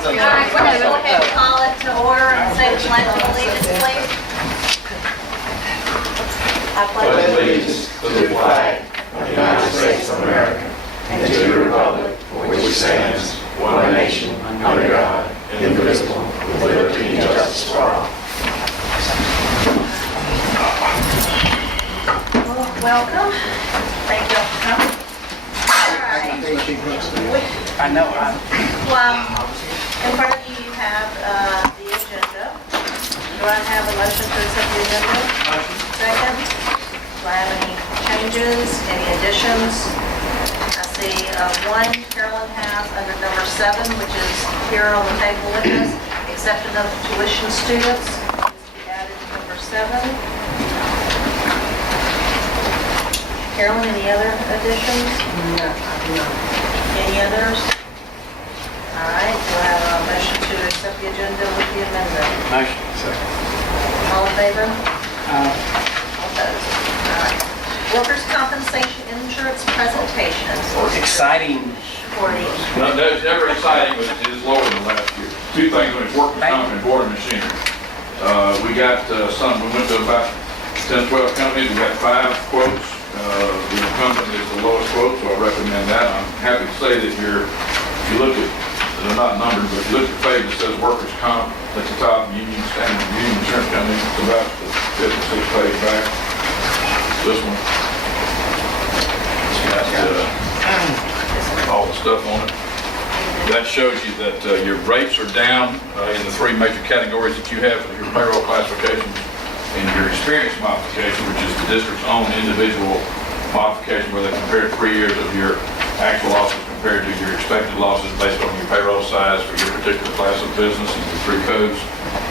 All right, we're going to go ahead and call it to order and say the pledge of allegiance, please. I pledge allegiance to the flag of the United States of America and to the republic for which it stands, one nation, under God, indivisible, with liberty and justice for all. Welcome. Thank you all for coming. All right. I know. Well, in front of you, you have the agenda. Do I have a motion to accept the agenda? Motion. Second. Do I have any changes, any additions? I see one Carolyn has under number 7, which is here on the table with us, acceptance of tuition students. This will be added to number 7. Carolyn, any other additions? No, I do not. Any others? All right, do I have a motion to accept the agenda with the amendment? Motion. Second. All in favor? All opposed? All right. Workers' compensation insurance presentation. Exciting. For the, No, it's never exciting, but it is lower than last year. Two things when it's workers' comp and board and machinery. We got we went to about 10, 12 companies, we got 5 quotes. The incumbent is the lowest quote, so I recommend that. I'm happy to say that if you look at, they're not numbered, but if you look at the page that says workers' comp at the top, union insurance company, it's about the 5th or 6th page back. This one. It's got all the stuff on it. That shows you that your rates are down in the 3 major categories that you have for your payroll classifications. And your experience modification, which is the district's own individual modification, where they compare 3 years of your actual losses compared to your expected losses based on your payroll size for your particular class of business and your 3 codes.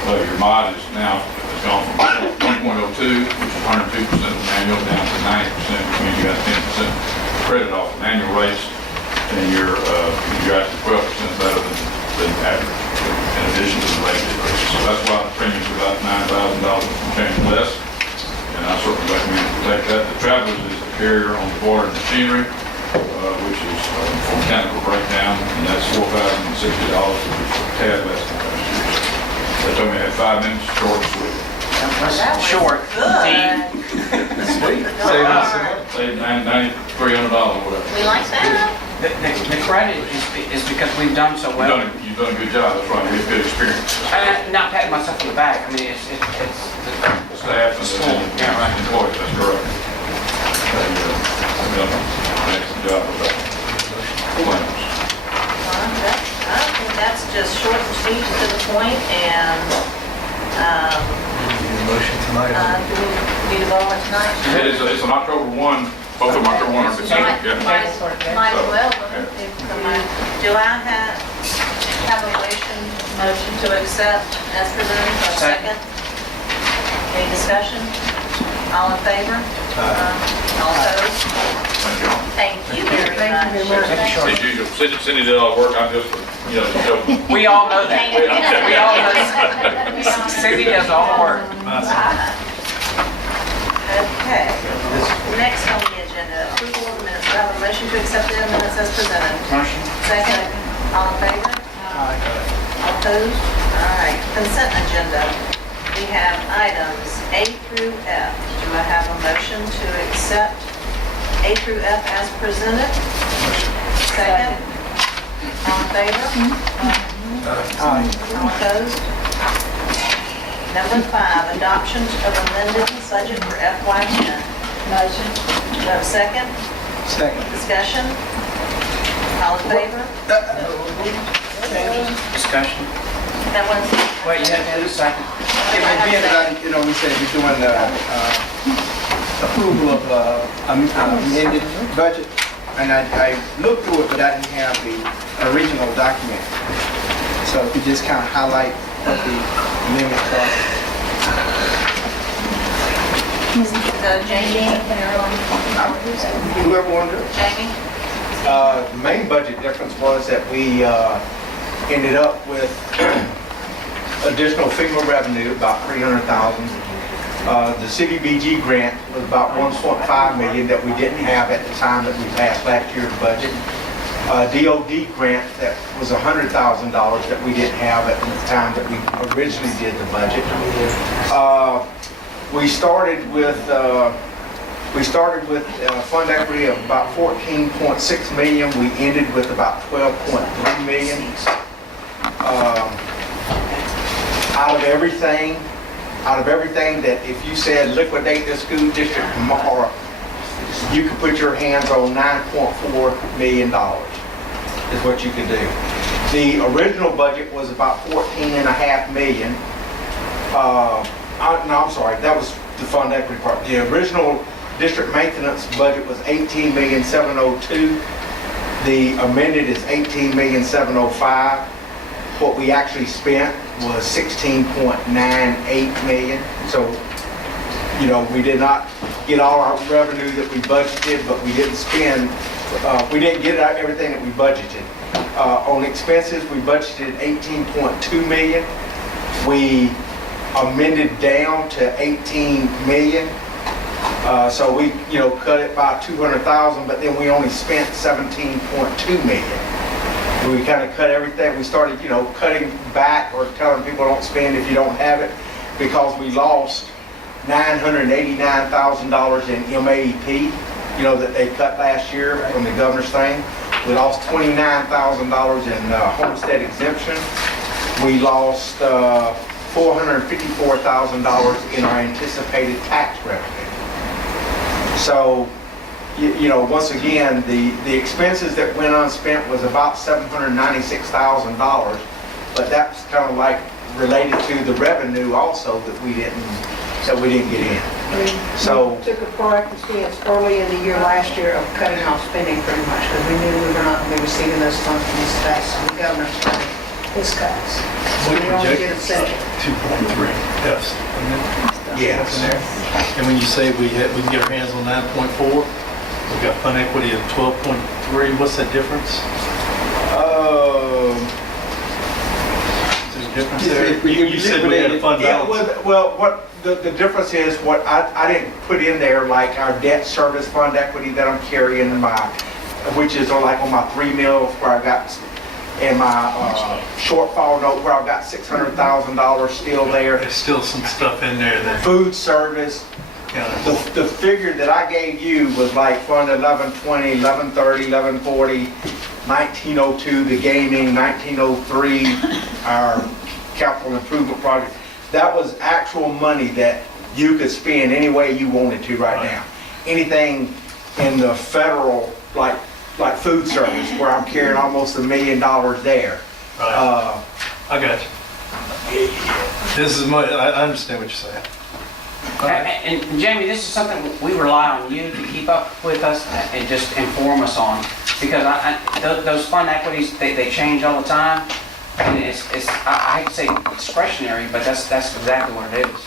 Your mod is now has gone from 1.02, which is 102% of the annual, down to 90%, which means you got 10% credit off of annual rates, and you're actually 12% better than average, in addition to the rate increases. So that's why the premiums are about $9,000 and change less, and I certainly recommend you take that. The Travelers is the carrier on the board and machinery, which is for mechanical breakdown, and that's $4,060, which is a tad less than last year. They told me I had 5 minutes, short and sweet. that was Short. good. Sweet. Saved $300 or whatever. We like that. The credit is because we've done so well. You've done a good job, that's right, you have good experience. Not patting myself on the back. I mean, it's The staff and School. Yeah, right. the employees, that's correct. They've done an excellent job with that. Claims. I think that's just short and sweet to the point, and Motion tonight. do we need to vote on it tonight? It's an October 1, both of them October 1 are consistent, yeah. Might as well. Do I have a motion to accept as presented? A second? Any discussion? All in favor? All opposed? Thank you. Thank you very much. As usual, Cindy did all the work, I'm just, joking. We all know that. We all know that. Cindy does all the work. Okay. Next on the agenda, approval of the minutes. Do I have a motion to accept the minutes as presented? Motion. Second. All in favor? All opposed? All right. Consent agenda. We have items A through F. Do I have a motion to accept A through F as presented? Second. All in favor? All opposed? Number 5, adoption of amended budget for FY10. Motion. Do I have a second? Second. Discussion? All in favor? Discussion. That one's... Wait, you have to do a second. Being that, we said we're doing approval of amended budget, and I looked through it, but I didn't have the original document. So if you just kind of highlight what the amendments are. Jamie? Whoever wanted to. Jamie? The main budget difference was that we ended up with additional FEMA revenue, about $300,000. The CDBG grant was about $1.5 million that we didn't have at the time that we passed last year's budget. DOD grant that was $100,000 that we didn't have at the time that we originally did the budget. We started with fund equity of about 14.6 million. We ended with about 12.3 million. Out of everything that if you said liquidate the school district tomorrow, you could put your hands on $9.4 million is what you could do. The original budget was about 14.5 million. No, I'm sorry, that was the fund equity part. The original district maintenance budget was 18,702,000. The amended is 18,705,000. What we actually spent was 16.98 million. So, you know, we did not get all our revenue that we budgeted, but we didn't spend, we didn't get everything that we budgeted. On expenses, we budgeted 18.2 million. We amended down to 18 million. So we, you know, cut it by 200,000, but then we only spent 17.2 million. We kind of cut everything. We started, you know, cutting back or telling people don't spend if you don't have it, because we lost $989,000 in MAEP, you know, that they cut last year from the governor's thing. We lost $29,000 in homestead exemption. We lost $454,000 in our anticipated tax revenue. So, you know, once again, the expenses that went unspent was about $796,000, but that's kind of like related to the revenue also that we didn't get in. So we took a proactive stance early in the year last year of cutting off spending pretty much, because we knew we were not going to be receiving those funds from the state, so the governor started his cuts. So we only did a section. 2.3, yes. yes. And when you say we can get our hands on 9.4, we've got fund equity of 12.3, what's that difference? There's a difference there? You said we had a fund balance. Yeah, well, what the difference is, what I didn't put in there, like our debt service fund equity that I'm carrying, which is on my 3 mils where I got, and my shortfall note where I've got $600,000 still there. There's still some stuff in there that... Food service. The figure that I gave you was like Fund 1120, 1130, 1140, 1902, the gaming, 1903, our capital improvement project. That was actual money that you could spend any way you wanted to right now. Anything in the federal, like food service, where I'm carrying almost $1 million there. Right. I got you. This is I understand what you're saying. And Jamie, this is something we rely on you to keep up with us and just inform us on, because those fund equities, they change all the time, and I hate to say discretionary, but that's exactly what it is.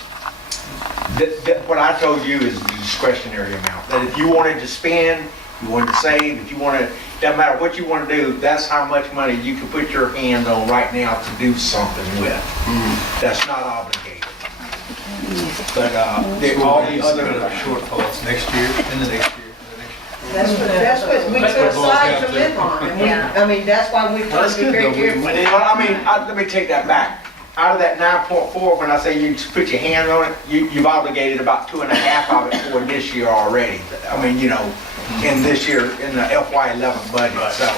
What I told you is the discretionary amount. That if you wanted to spend, you wanted to save, if you wanted, doesn't matter what you want to do, that's how much money you can put your hand on right now to do something with. That's not obligated. But all the other shortfalls next year and the next year. That's what we decided to live on. And I mean, that's why we try to be very careful. Let me take that back. Out of that 9.4, when I say you put your hand on it, you've obligated about 2.5 of it for this year already. I mean, you know, in this year, in the FY11 budget. Right. So,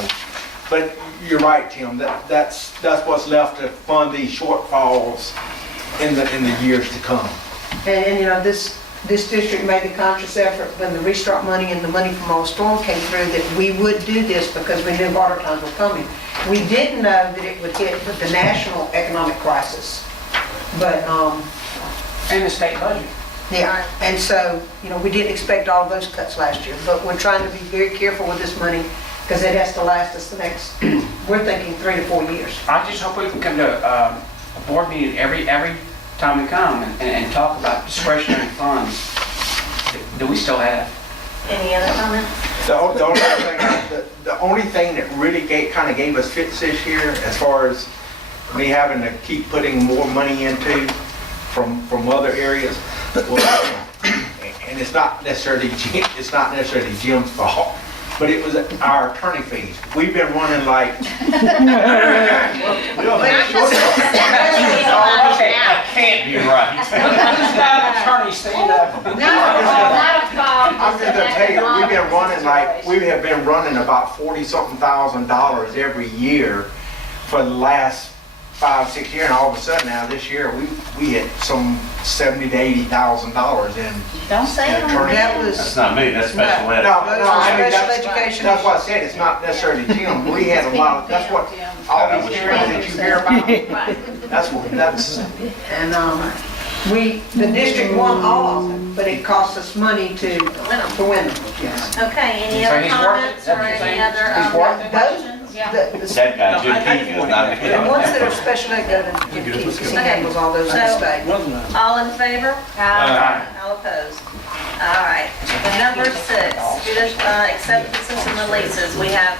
but you're right, Tim. That's what's left to fund these shortfalls in the years to come. And you know, this district made the conscious effort when the restart money and the money from all storm came through that we would do this because we knew water times were coming. We didn't know that it would hit with the national economic crisis, but And the state budget. yeah. And so, you know, we didn't expect all of those cuts last year, but we're trying to be very careful with this money because it has to last us the next, we're thinking 3 to 4 years. I just hope we can come to a board meeting every time we come and talk about discretionary funds that we still have. Any other comments? The only thing that really kind of gave us fits this year, as far as me having to keep putting more money into from other areas, was, and it's not necessarily Jim's fault, but it was our attorney fees. We've been running like. Okay, that can't be right. Who's got attorney stand up? I'm just gonna tell you, we've been running like, we have been running about $40-something thousand every year for the last 5-6 years, and all of a sudden now this year, we hit some $70,000 to $80,000 in. Don't say in attorney. That was, That's not me, that's special ed. No, Those no, are I mean, special that's, education that's what I said, it's not necessarily Tim, we had a lot of, that's what, all these hearings that you hear about, that's what, that's, and, the district won all of them, but it cost us money to win them, yes. Okay, any So other he's worth it? comments Is that or what you're any saying? other He's worth it? questions? That guy, Jim Keefe, is not The ones that are special ed go to Jim Keith, because he handles all those in the state. All in favor? Aye. All opposed? All right. Number 6, student acceptances and releases. We have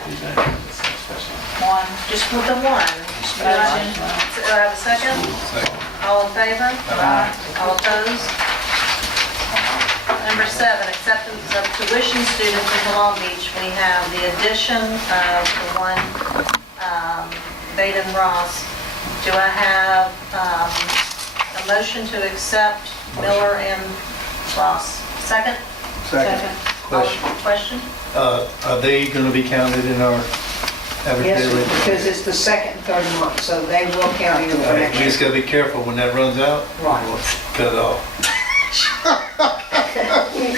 one, just with the one. Do I have a second? All in favor? All opposed? Number 7, acceptance of tuition students in Long Beach. We have the addition of the one, Baden Ross. Do I have a motion to accept Miller and Ross? Second? Second. Question? Are they gonna be counted in our average Yes, day rate? because it's the second and third month, so they will count in for We next year. just gotta be careful when that runs out. Right. We'll cut it off.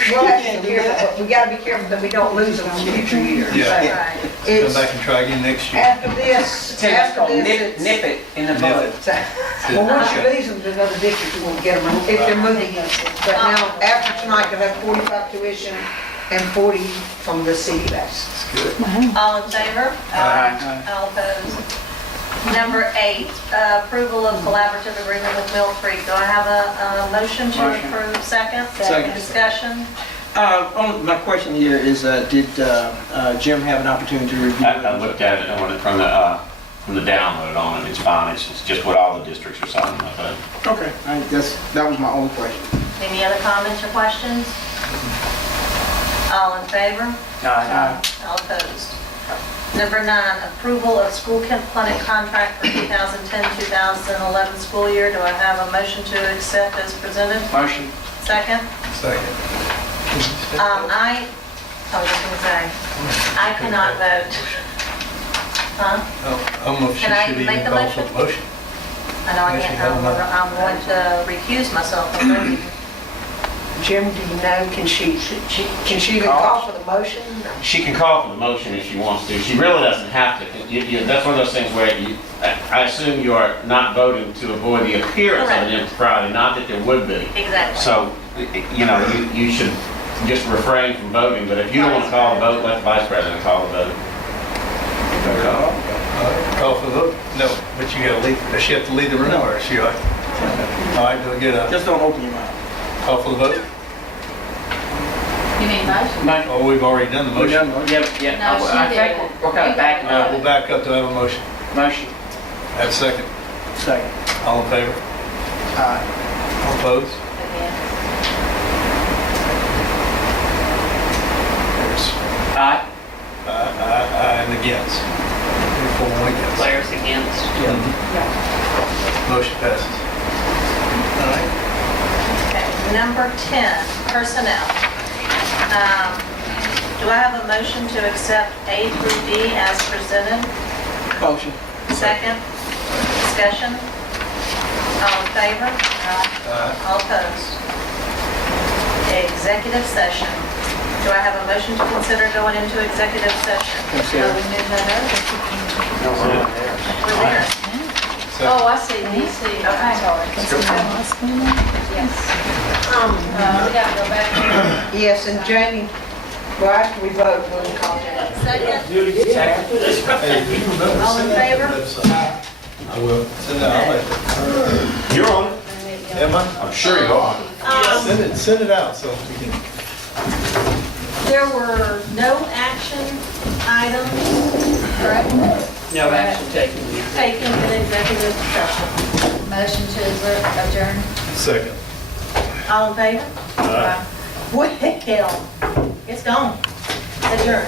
We'll have to be careful, but we gotta be careful that we don't lose them in future years. Yeah. Right. Come It's, back and try again next year. after this, Tim, that's after called this, nip it's. it in the Nip bud. it. Well, once you lose them to another district, you won't get them if they're moving. But now, after tonight, they'll have 45 tuition and 40 from the city base. Good. All in favor? Aye. All opposed? Number 8, approval of collaborative agreement with Mill Creek. Do I have a motion to Motion. approve? Second? Second. Discussion? My question here is, did Jim have an opportunity to review it? I looked at it from the download on it, it's fine, it's just what all the districts are signing up at. Okay, that was my only question. Any other comments or questions? All in favor? Aye. All opposed? Number 9, approval of school clinic contract for 2010-2011 school year. Do I have a motion to accept as presented? Motion. Second? Second. I was just gonna say, I cannot vote. Huh? I don't know if she Can I should make even the call for motion? the motion. I know I Yes, can't, you have a motion. I'm going to recuse myself from voting. Jim, do you know, can she even call for the motion? She can call for the motion if she wants to, she really doesn't have to. That's one of those things where I assume you are not voting to avoid the appearance of an impropriety, not that there would be. Exactly. So, you should just refrain from voting, but if you don't want to call the vote, let the vice president call the vote. Call for the vote? No, but you gotta leave, does she have to leave the room or is she like? All right, do I get a Just don't open your mouth. call for the vote? You mean motion? Motion. Oh, we've already done the We motion. done, Yeah, yeah. No, she I think did. we're kind of back now. We'll back up to have a motion. Motion. Have a second. second. All in favor? Aye. All opposed? There's Aye. aye and against. 4 against. Players against. Motion passes. All right. Okay. Number 10, personnel. Do I have a motion to accept A through D as presented? Motion. Second? Discussion? All in favor? All opposed? Executive session. Do I have a motion to consider going into executive session? Consider. We're there. Oh, I see, DC, okay. Yes. We gotta go back. Yes, and Jamie, well, after we vote, we'll call Jamie. Second? Hey, you remember All in send that favor? to the website? I will. Send that, I'll let you. You're on it. Am I? I'm sure you are. Send it out so we can. There were no action items, correct, No action taken. taken in executive session. Motion to adjourn. Second. All in favor? Aye. Well, it's gone. Adjourned.